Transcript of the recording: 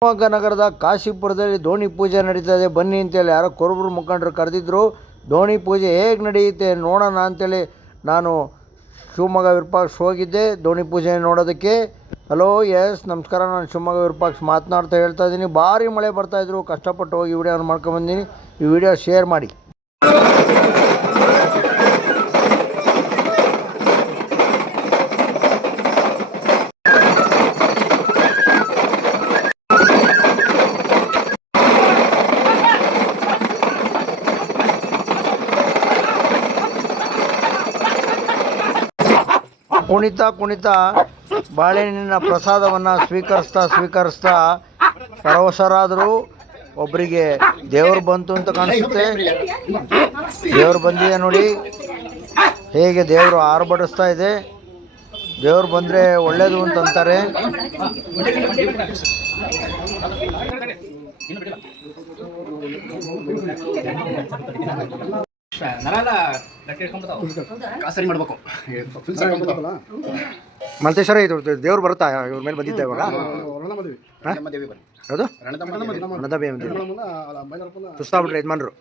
ಶಿವಮೊಗ್ಗ ನಗರದ ಕಾಶಿಪುರದಲ್ಲಿ ದೋಣಿ ಪೂಜೆ ನಡೀತದೆ, ಬನ್ನಿ ಅಂತೇಳಿ ಯಾರೋ ಕುರುಬರು ಮುಖಂಡರು ಕರೆದಿದ್ರು. ದೋಣಿ ಪೂಜೆ ಹೇಗೆ ನಡೆಯುತ್ತೆ ನೋಡೋಣ ಅಂತೇಳಿ ನಾನು ಶಿವಮೊಗ್ಗ ವಿರೂಪಾಕ್ಷ ಹೋಗಿದ್ದೆ ದೋಣಿ ಪೂಜೆ ನೋಡೋದಕ್ಕೆ. ಹಲೋ, ಎಸ್ ನಮಸ್ಕಾರ, ನಾನು ಶಿವಮೊಗ್ಗ ವಿರೂಪಾಕ್ಷ ಮಾತನಾಡ್ತಾ ಹೇಳ್ತಾ ಇದ್ದೀನಿ. ಭಾರಿ ಮಳೆ ಬರ್ತಾಯಿದ್ರು, ಕಷ್ಟಪಟ್ಟು ಹೋಗಿ ವಿಡಿಯೋನ ಮಾಡ್ಕೊಂಬಂದಿನಿ. ಈ ವಿಡಿಯೋ ಶೇರ್ ಮಾಡಿ. ಕುಣಿತಾ ಬಾಳೆಹಣ್ಣಿನ ಪ್ರಸಾದವನ್ನು ಸ್ವೀಕರಿಸ್ತಾ ಪರವಶರಾದರು. ಒಬ್ಬರಿಗೆ ದೇವರು ಬಂತು ಅಂತ ಕಾಣಿಸುತ್ತೆ. ದೇವರು ಬಂದಿದೆ ನೋಡಿ, ಹೇಗೆ ದೇವರು ಆರ್ಭಟಿಸ್ತಾ ಇದೆ. ದೇವರು ಬಂದರೆ ಒಳ್ಳೆಯದು ಅಂತಂತಾರೆ. ಮಲ್ತೇಶ್ವರ ಇದು ದೇವ್ರು ಬರುತ್ತಾ ಇವ್ರ ಮೇಲೆ ಬಂದಿದ್ದೆ ಇವಾಗ? ಹೌದು, ರಣದಬೆ ಸುಸ್ತಾಗ್ಬಿಟ್ರೆ ಯಜಮಾನ್ರು.